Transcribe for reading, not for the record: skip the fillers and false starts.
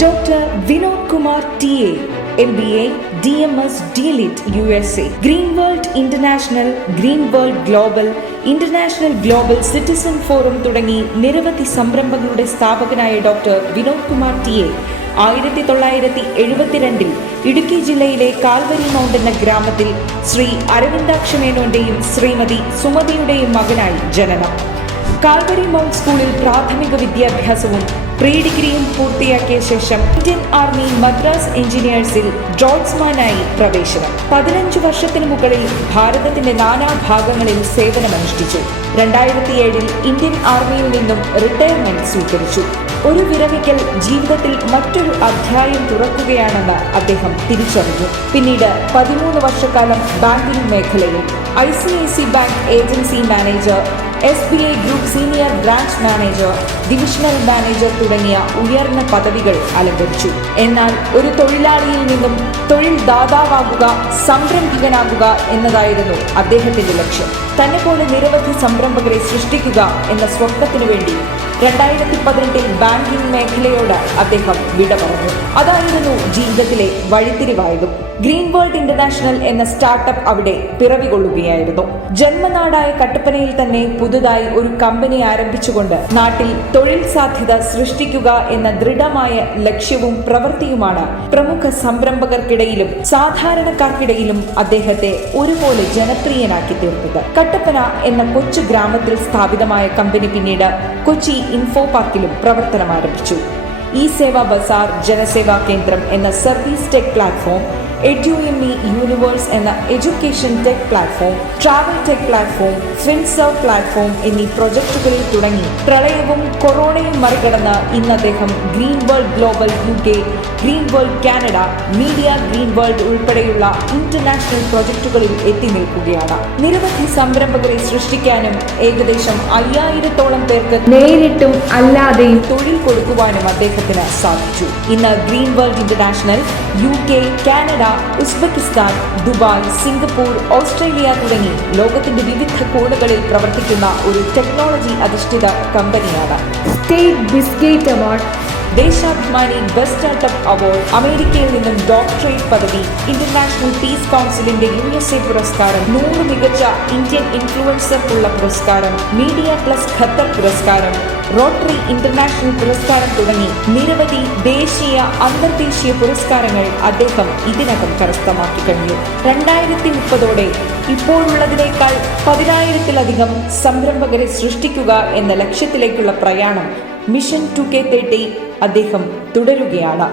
Dr. Vinod Kumar TA, MBA, DMS, DLIT, USA, Green World International, Green World Global, international global citizen forum തുടങ്ങി നിരവധി സംരംഭങ്ങളുടെ സ്ഥാപകനായ doctor Vinod Kumar TA 1972 Idukki ജില്ലയിലെ Calvary mount എന്ന ഗ്രാമത്തിൽ ശ്രീ അരവിന്ദാക്ഷമേനോന്റെയും ശ്രീമതി സുമതിയുടെയും മകനായി ജനനം. കാൽവരി മൗണ്ട് സ്കൂളിൽ പ്രാഥമിക വിദ്യാഭ്യാസവും പ്രീ ഡിഗ്രിയും പൂർത്തിയാക്കിയ ശേഷം ഇന്ത്യൻ ആർമി മദ്രാസ് എഞ്ചിനീയേഴ്സിൽ ഡ്രോട്ട്സ്മാനായി പ്രവേശനം. 15 വർഷത്തിനു മുകളിൽ ഭാരതത്തിന്റെ നാനാഭാഗങ്ങളിൽ സേവനമനുഷ്ഠിച്ചു. 2007 ഇന്ത്യൻ ആർമിയിൽ നിന്നും റിട്ടയർമെന്റ് സ്വീകരിച്ചു. ഒരു വിരമിക്കൽ ജീവിതത്തിൽ മറ്റൊരു അധ്യായം തുറക്കുകയാണെന്ന് അദ്ദേഹം തിരിച്ചറിഞ്ഞു. പിന്നീട് 13 വർഷക്കാലം ബാങ്കിംഗ് മേഖലയിൽ ICICI bank agency manager, SBI group senior branch manager, divisional manager തുടങ്ങിയ ഉയർന്ന പദവികൾ അലങ്കരിച്ചു. എന്നാൽ ഒരു തൊഴിലാളിയിൽ നിന്നും തൊഴിൽ ദാതാവാകുക, സംരംഭകനാകുക എന്നതായിരുന്നു അദ്ദേഹത്തിന്റെ ലക്ഷ്യം. തന്നെ പോലെ നിരവധി സംരംഭകരെ സൃഷ്ടിക്കുക എന്ന സ്വപ്നത്തിനു വേണ്ടി 2018 ബാങ്കിംഗ് മേഖലയോട് അദ്ദേഹം വിട പറഞ്ഞു. അതായിരുന്നു ജീവിതത്തിലെ വഴിത്തിരിവായതും. ഗ്രീൻ വേൾഡ് ഇന്റർനാഷണൽ എന്ന സ്റ്റാർട്ടപ്പ് അവിടെ പിറവികൊള്ളുകയായിരുന്നു. ജന്മനാടായ കട്ടപ്പനയിൽ തന്നെ പുതുതായി ഒരു കമ്പനി ആരംഭിച്ചുകൊണ്ട് നാട്ടിൽ തൊഴിൽ സാധ്യത സൃഷ്ടിക്കുക എന്ന ദൃഢമായ ലക്ഷ്യവും പ്രവൃത്തിയുമാണ് പ്രമുഖ സംരംഭകർക്കിടയിലും സാധാരണക്കാർക്കിടയിലും അദ്ദേഹത്തെ ഒരുപോലെ ജനപ്രിയനാക്കി തീർത്തത്. കട്ടപ്പന എന്ന കൊച്ചു ഗ്രാമത്തിൽ സ്ഥാപിതമായ കമ്പനി പിന്നീട് കൊച്ചി ഇൻഫോ പാർക്കിലും പ്രവർത്തനം ആരംഭിച്ചു. ഇ സേവാ ബസാർ, ജനസേവാ കേന്ദ്രം എന്ന service tech platform, EduME universe എന്ന education tech platform, travel tech platform, finserv platform എന്നീ പ്രൊജക്ടുകളിൽ തുടങ്ങി പ്രളയവും കൊറോണയും മറികടന്ന് ഇന്ന് അദ്ദേഹം green world global UK, green world Canada, media green world ഉൾപ്പെടെയുള്ള ഇന്റർനാഷണൽ പ്രൊജക്ടുകളിൽ എത്തി നിൽക്കുകയാണ്. നിരവധി സംരംഭകരെ സൃഷ്ടിക്കാനും ഏകദേശം 5000-ഓളം പേർക്ക് നേരിട്ടും അല്ലാതെയും തൊഴിൽ കൊടുക്കുവാനും അദ്ദേഹത്തിന് സാധിച്ചു. ഇന്ന് green world international UK, Canada, Uzbekistan, Dubai, Singapore, Australia തുടങ്ങി ലോകത്തിന്റെ വിവിധ കോണുകളിൽ പ്രവർത്തിക്കുന്ന ഒരു ടെക്നോളജി അധിഷ്ഠിത കമ്പനിയാണ്. State biscuit award, Deshabhimani best startup award, അമേരിക്കയിൽ നിന്നും ഡോക്ടറേറ്റ് പദവി, ഇന്റർനാഷണൽ പീസ് കൗൺസിലിന്റെ USA പുരസ്കാരം, 100 മികച്ച ഇന്ത്യൻ ഇൻഫ്ലുവൻസർക്കുള്ള പുരസ്കാരം, മീഡിയ പ്ലസ് ഖത്തർ പുരസ്കാരം, റോട്ടറി ഇന്റർനാഷണൽ പുരസ്കാരം തുടങ്ങി നിരവധി ദേശീയ അന്തർദേശീയ പുരസ്കാരങ്ങൾ അദ്ദേഹം ഇതിനകം കരസ്ഥമാക്കി കഴിഞ്ഞു. 2030 ഇപ്പോഴുള്ളതിനേക്കാൾ 10,000-ലധികം സംരംഭകരെ സൃഷ്ടിക്കുക എന്ന ലക്ഷ്യത്തിലേക്കുള്ള പ്രയാണം മിഷൻ 2K30 അദ്ദേഹം തുടരുകയാണ്.